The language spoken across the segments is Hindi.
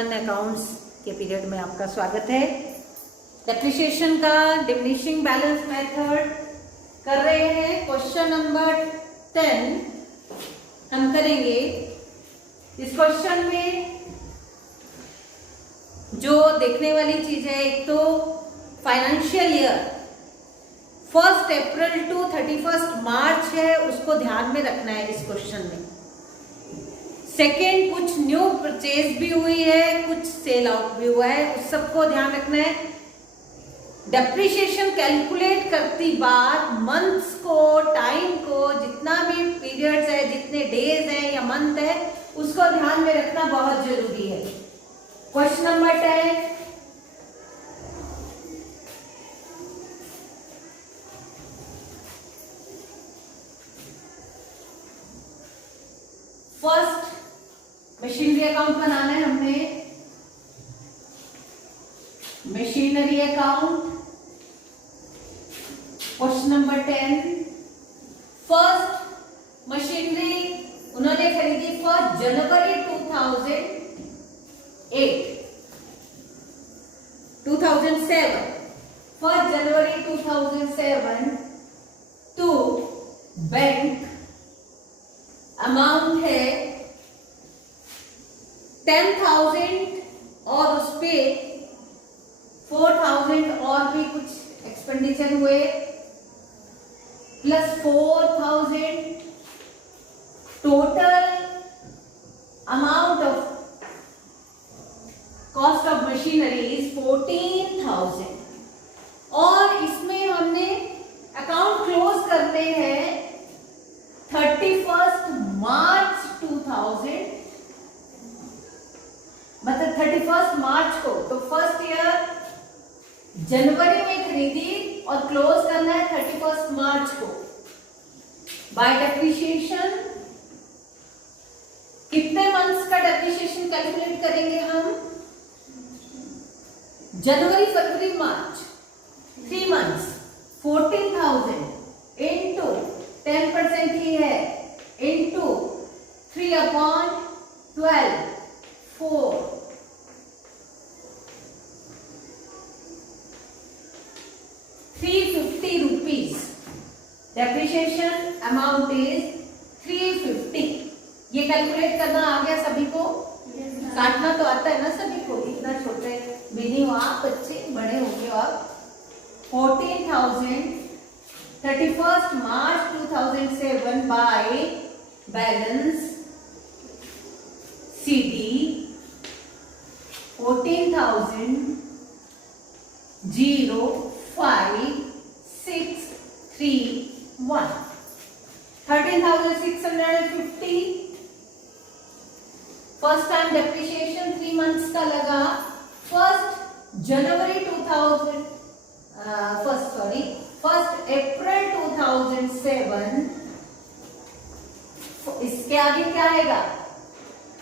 1 अकाउंट्स के पीरियड में आपका स्वागत है। डेप्रिसिएशन का डिमिनिशिंग बैलेंस मेथड कर रहे हैं। क्वेश्चन नंबर 10 हम करेंगे। इस क्वेश्चन में जो देखने वाली चीज है, एक तो फाइनेंशियल ईयर 1 अप्रैल टू 31 मार्च है, उसको ध्यान में रखना है इस क्वेश्चन में। सेकेंड, कुछ न्यू परचेज भी हुई है, कुछ सेल आउट भी हुआ है, उस सबको ध्यान रखना है। डेप्रिसिएशन कैलकुलेट करती बार मंथ्स को, टाइम को, जितना भी पीरियड्स है, जितने डेज है या मंथ है, उसको ध्यान में रखना बहुत जरूरी है। Question number 10, first machinery account बनाना है हमने। Machinery account question number 10, first machinery उन्होंने खरीदी 1 जनवरी 2007 1 जनवरी 2007 टू बैंक। अमाउंट है 10,000 और उस पे 4,000 और भी कुछ एक्सपेंडिचर हुए, plus 4,000। Total amount of cost of machinery is 14,000। और इसमें हमने अकाउंट क्लोज करते हैं 31 मार्च 2000, मतलब 31 मार्च को। तो फर्स्ट ईयर जनवरी में खरीदी और क्लोज करना है 31 मार्च को। बाय डेप्रिसिएशन कितने मंथ्स का डेप्रिसिएशन कैलकुलेट करेंगे हम? जनवरी, फरवरी, मार्च, 3 मंथ्स, 14,000 इंटू 10% ही है, into 3/12, 4, 350 rupees. Depreciation amount is 350। ये कैलकुलेट करना आ गया सभी को? काटना तो आता है ना सभी को, इतना छोटे भी नहीं हो आप, बच्चे बड़े होंगे आप। 14,000 31 मार्च 2007 by balance CD 14,000 05631 13,650। First time depreciation 3 months का लगा। फर्स्ट जनवरी 2000 फर्स्ट अप्रैल 2007, इसके आगे क्या आएगा?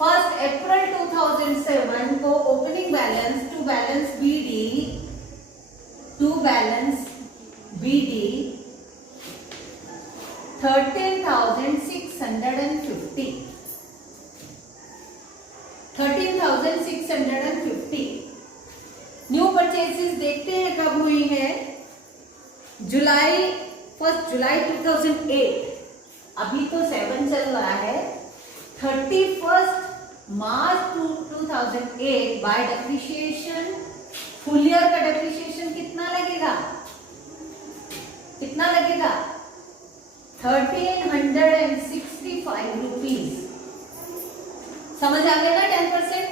1 अप्रैल 2007 को opening balance to balance BD 13,650 13,650। New purchases देखते हैं कब हुई है। 1 जुलाई 2008, अभी तो 7 चल रहा है। 31 मार्च 2008 बाय डेप्रिसिएशन, फुल ईयर का डेप्रिसिएशन कितना लगेगा? 1,365 रुपीज। समझ आ गया ना? 10%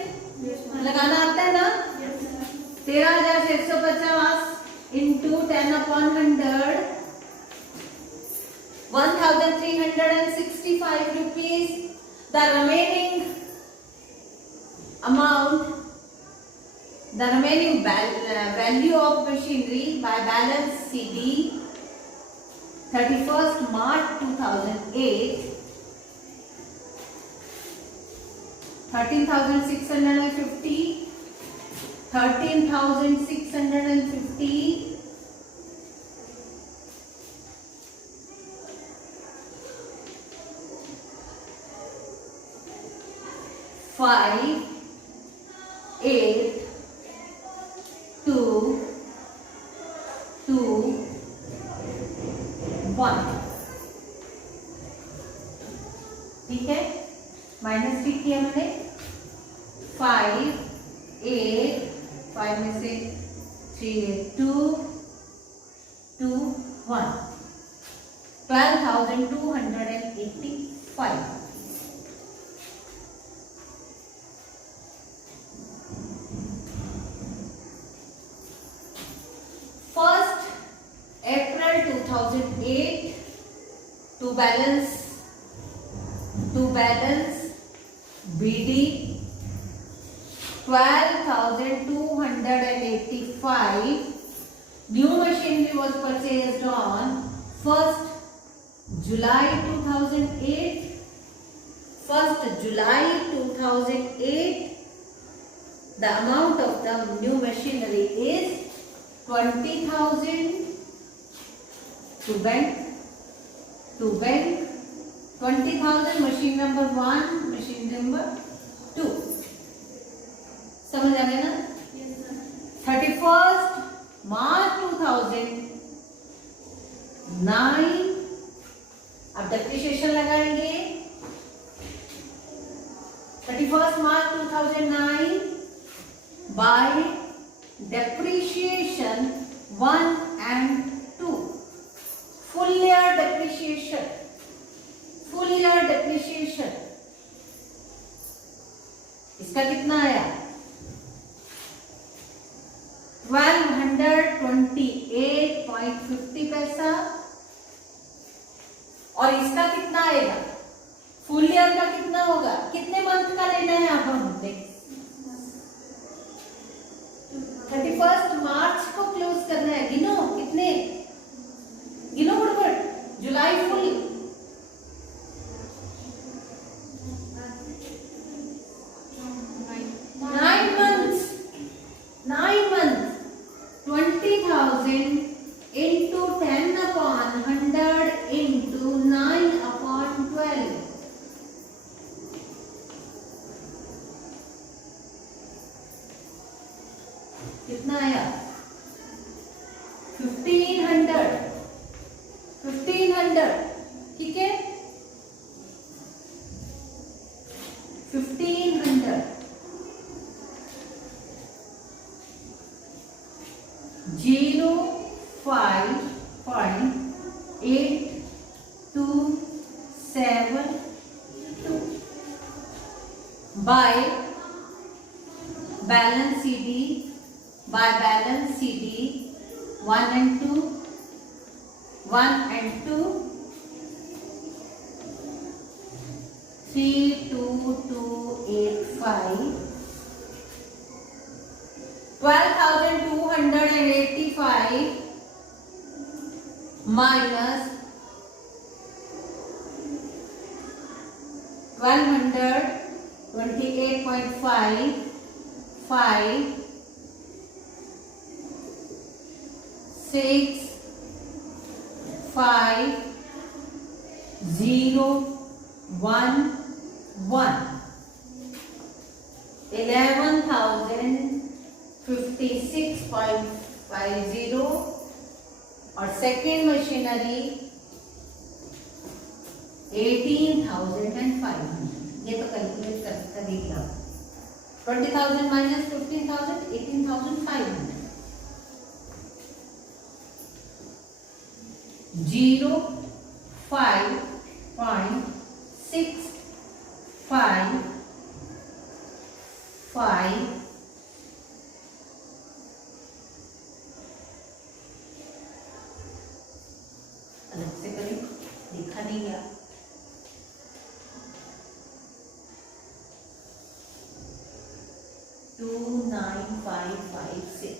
लगाना आता है ना? 13,650 into 10/100, 1,365 rupees. The remaining amount, the remaining value of machinery by balance CD 31st March 2008, 13,650 5 1, ठीक है, माइनस ठीक किया मैंने, 5, 8, 5 में से 3, 2, 2, 1, 12,285. First April 2008 to balance BD 12,285. New machinery was purchased on 1st July 2008. 1st July 2008. The amount of the new machinery is 20,000 to bank 20,000 machine number 1, machine number 2. समझ आ गया ना? 31st March 2009. अब डेप्रिसिएशन लगाएंगे. 31st March 2009 by depreciation 1 and 2. Full year depreciation. इसका कितना आया? 1228.50 पैसा. और इसका कितना आएगा? फुल ईयर का कितना होगा? कितने मंथ का लेना है अब हम देख. 31st मार्च को क्लोज करना है. गिनो कितने, गिनो फटाफट. जुलाई full 9 months. 20,000 into 10 upon 100 into 9 upon 12. कितना आया? 1500. ठीक है, 1500. 0.8272 by balance CD 1 and 2 32285. 12,285 minus 1228.5 6 5 0 1 1. 11,056.50 और सेकेंड मशीनरी 18,500. ये तो कैलकुलेट कर देगा. 20,000 माइनस 15,000 18,500. 0.655 अलग से करें, देखा नहीं गया. 29556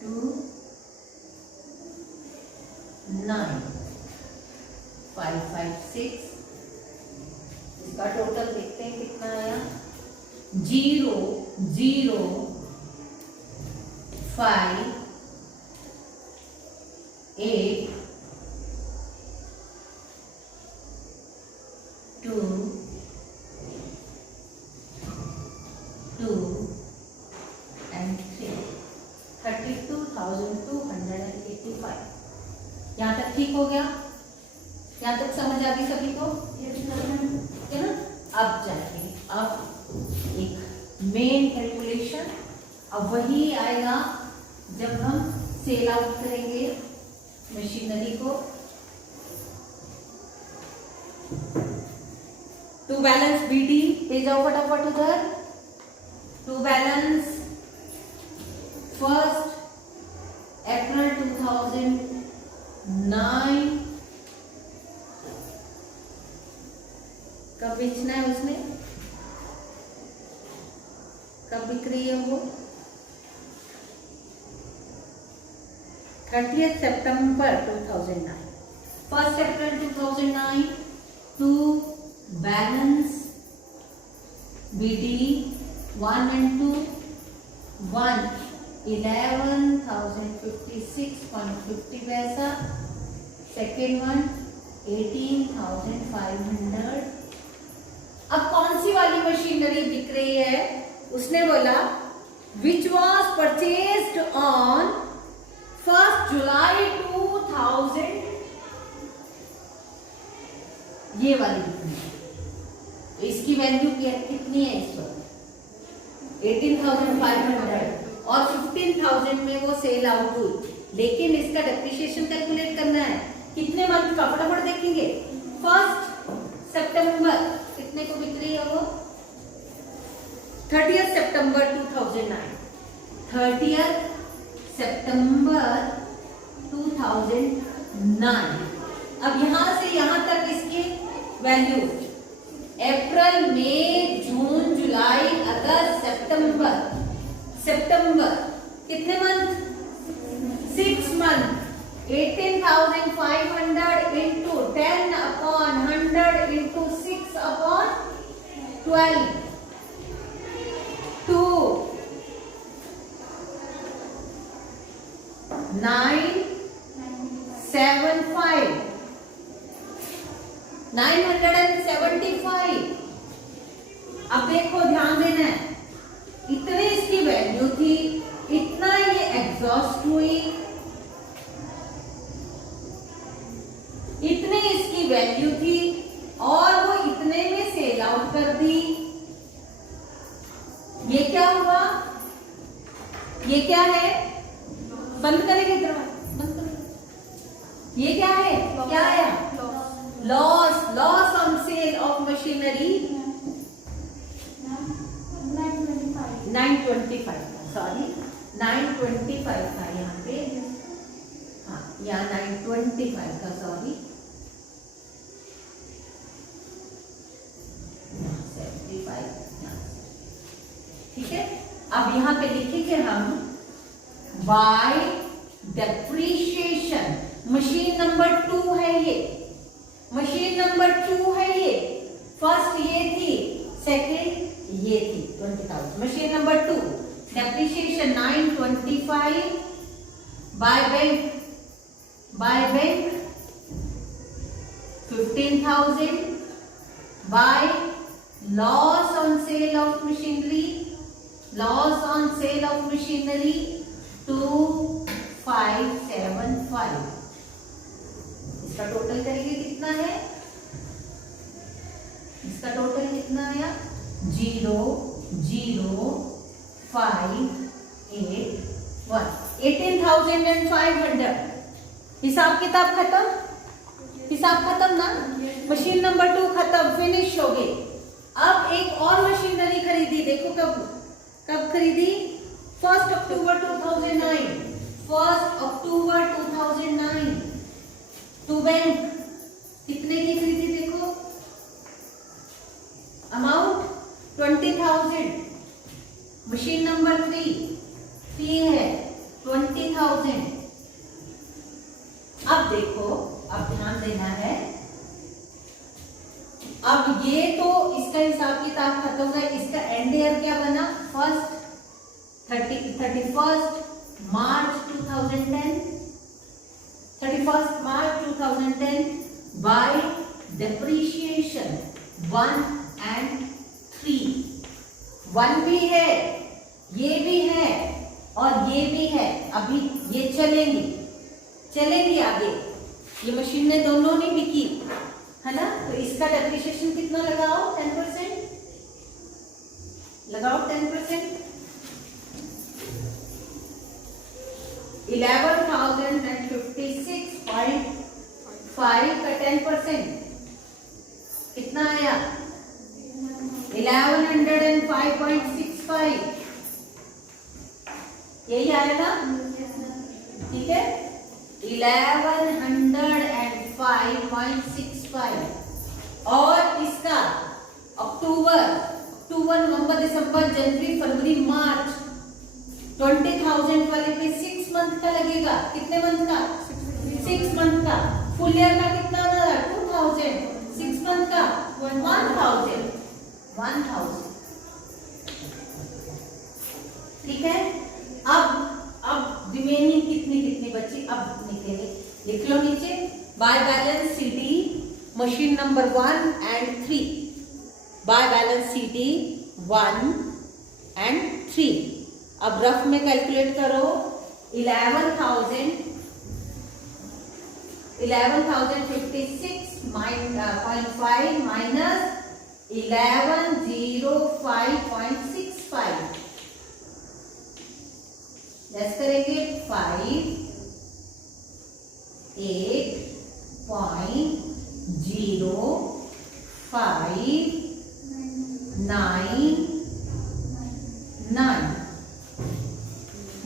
29556. इसका टोटल देखते हैं कितना आया. 0 0 5 8 2 2 and 3. 32,285. ठीक हो गया? यहाँ तक समझ आ गई सभी को? है ना? अब जाएंगे अब एक मेन कैलकुलेशन। अब वही आएगा जब हम सेल आउट करेंगे मशीनरी को। टू बैलेंस बीडी ले जाओ फटाफट उधर। टू बैलेंस 1 अप्रैल 2009 कब बेचना है उसने, कब बिक रही है वो? 30 सितंबर 2009। 1 अप्रैल 2009 टू बैलेंस बीडी 1 and 2 1 11,056.50 पैसा। Second one 18,500। अब कौन सी वाली मशीनरी बिक रही है? उसने बोला विच वॉज परचेज्ड ऑन 1 जुलाई 2000। ये वाली बिकनी है। तो इसकी वैल्यू कितनी है इस वक्त? 18,500 और 15,000 में वो सेल आउट हुई। लेकिन इसका डेप्रिसिएशन कैलकुलेट करना है। कितने मंथ का फटाफट देखेंगे। 1 सितंबर कितने को बिक रही है वो? 30 सितंबर 2009। 30 सितंबर 2009। अब यहां से यहां तक इसकी वैल्यू अप्रैल, मई, जून, जुलाई, अगस्त, सितंबर। सितंबर कितने month? 6 month. 18,500 into 10 upon 100 into 6 upon 12 2 975 975। अब देखो ध्यान देना है, इतने इसकी वैल्यू थी, इतना ये एग्जॉस्ट हुई, इतने इसकी वैल्यू थी और वो इतने में सेल आउट कर दी। ये क्या हुआ? ये क्या है? बंद करेंगे दरवाजा, बंद करेंगे। ये क्या है? क्या है? Loss. Loss on sale of machinery 925 था, सॉरी 925 था यहाँ पे। हाँ, यहाँ 925 था, सॉरी 75। ठीक है, अब यहाँ पे लिखेंगे हम बाय डेप्रीशिएशन। मशीन नंबर 2 है ये, मशीन नंबर 2 है ये। फर्स्ट ये थी, सेकेंड ये थी 20,000। Machine number 2 depreciation 925 by bank 15,000 by loss on sale of machinery 2575। इसका टोटल करेंगे कितना है? इसका टोटल कितना आया? 0,0,581 18,500। हिसाब किताब खत्म? हिसाब खत्म ना? मशीन नंबर 2 खत्म, फिनिश हो गई। अब एक और मशीनरी खरीदी। देखो कब खरीदी? 1 अक्टूबर 2009। 1 अक्टूबर 2009 टू बैंक कितने की खरीदी? देखो अमाउंट 20,000। मशीन नंबर 3 है 20,000। अब देखो, अब ध्यान देना है। अब ये तो इसका हिसाब किताब खत्म हो गया। इसका एंड ईयर क्या बना? 31 मार्च 2010। 31 मार्च 2010 बाय डेप्रीशिएशन 1 and 3। 1 भी है, ये भी है और ये भी है। अभी ये चलेंगी आगे। ये मशीन ने दोनों ने बिकी है ना, तो इसका डेप्रिसिएशन कितना लगाओ 10%, लगाओ 10%। 11,056.5 का 10% कितना आया 1105.65, यही आएगा, ठीक है 1105.65। और इसका अक्टूबर नवंबर दिसंबर जनवरी फरवरी मार्च 20,000 वाले पे 6 मंथ का लगेगा, कितने मंथ का 6 मंथ का। फुल ईयर का कितना होगा 2,000, 6 मंथ का 1,000, ठीक है। अब रिमेनिंग कितनी बची अब निकलेंगे, लिख लो नीचे। By balance CT machine number 1 and 3, by balance सीटी 1 and 3। अब रफ में कैलकुलेट करो 11,056.5 माइनस 1105.65, लेस करेंगे 5, 8.0599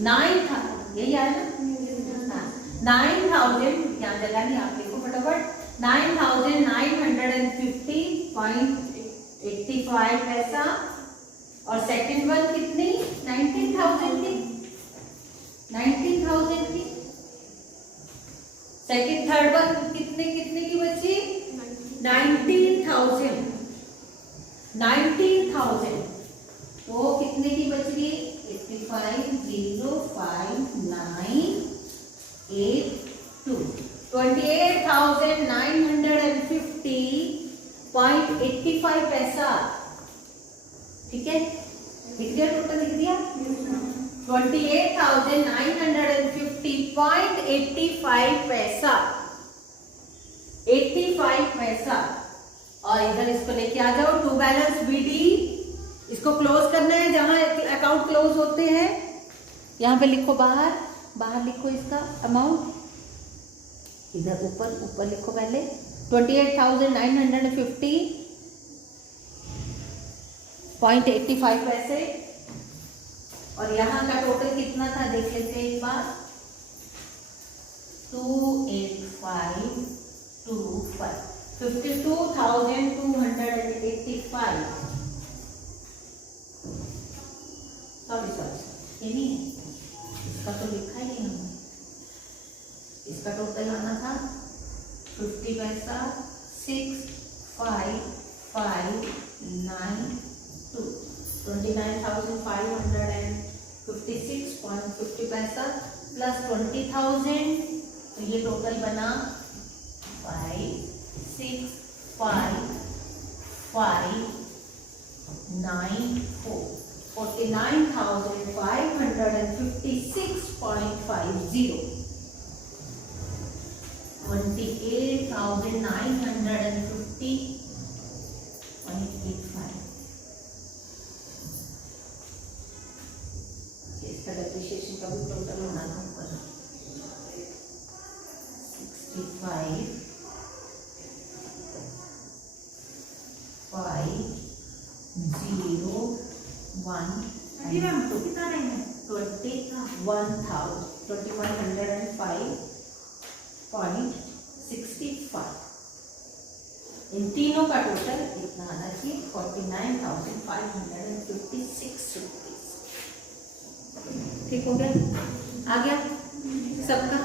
9 था, यही आया ना 9,000, यहाँ जगह नहीं आप देखो फटाफट 9,950.85 पैसा। और सेकंड वन कितनी 19,000 की, 19,000 की। सेकंड थर्ड वन कितने की बची 19,000, तो कितने की बच गई 85,05,982, 28,950.85 पैसा, ठीक है लिख दिया, टोटल लिख दिया 28,950.85 पैसा, 85 पैसा। और इधर इसको लेके आ जाओ टू बैलेंस बीडी, इसको क्लोज करना है, जहां अकाउंट क्लोज होते हैं यहाँ पे लिखो, बाहर लिखो इसका अमाउंट, इधर ऊपर लिखो पहले 28,950.85 पैसे। और यहाँ का टोटल कितना था देख लेते हैं एक बार 28525, 52,285, सॉरी ये नहीं है, इसका तो लिखा ही नहीं हमने, इसका टोटल आना था 50 पैसा 65592, 29,556.50 पैसा प्लस 20,000, तो ये टोटल बना 565,594, 49,556.50, 28,950.85। इसका डेप्रिसिएशन का भी टोटल होना था ऊपर 21,105.65। इन तीनों का टोटल इतना आना चाहिए 49,556 रुपीज। ठीक हो गया, आ गया सबका।